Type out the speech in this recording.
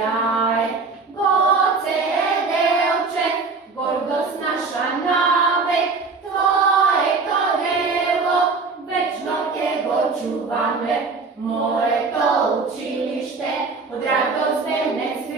сјај. Гоце девче, гордост наша навек, твоето дело вечно ќе го чуваме. Моето училиште од радост денес